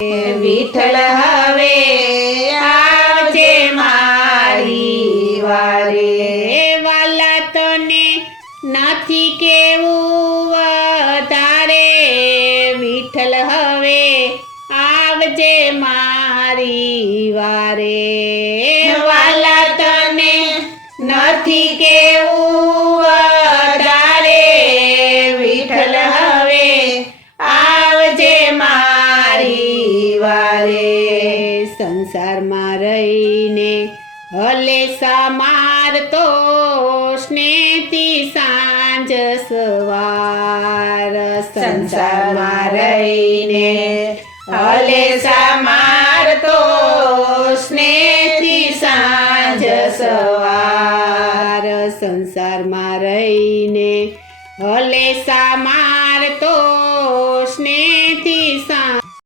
વિઠ્ઠલ હવે આવજે મારી વારે. વાલા તને નથી કેવું વધારે, વિઠ્ઠલ હવે આવજે મારી વારે. વાલા તને નથી કેવું વધારે, વિઠ્ઠલ હવે આવજે મારી વારે. સંસારમાં રહીને હલેસા મારતો, સ્નેહથી સાંજ સવાર. સંસારમાં રહીને હલેસા મારતો, સ્નેહથી સાંજ સવાર. સંસારમાં રહીને હલેસા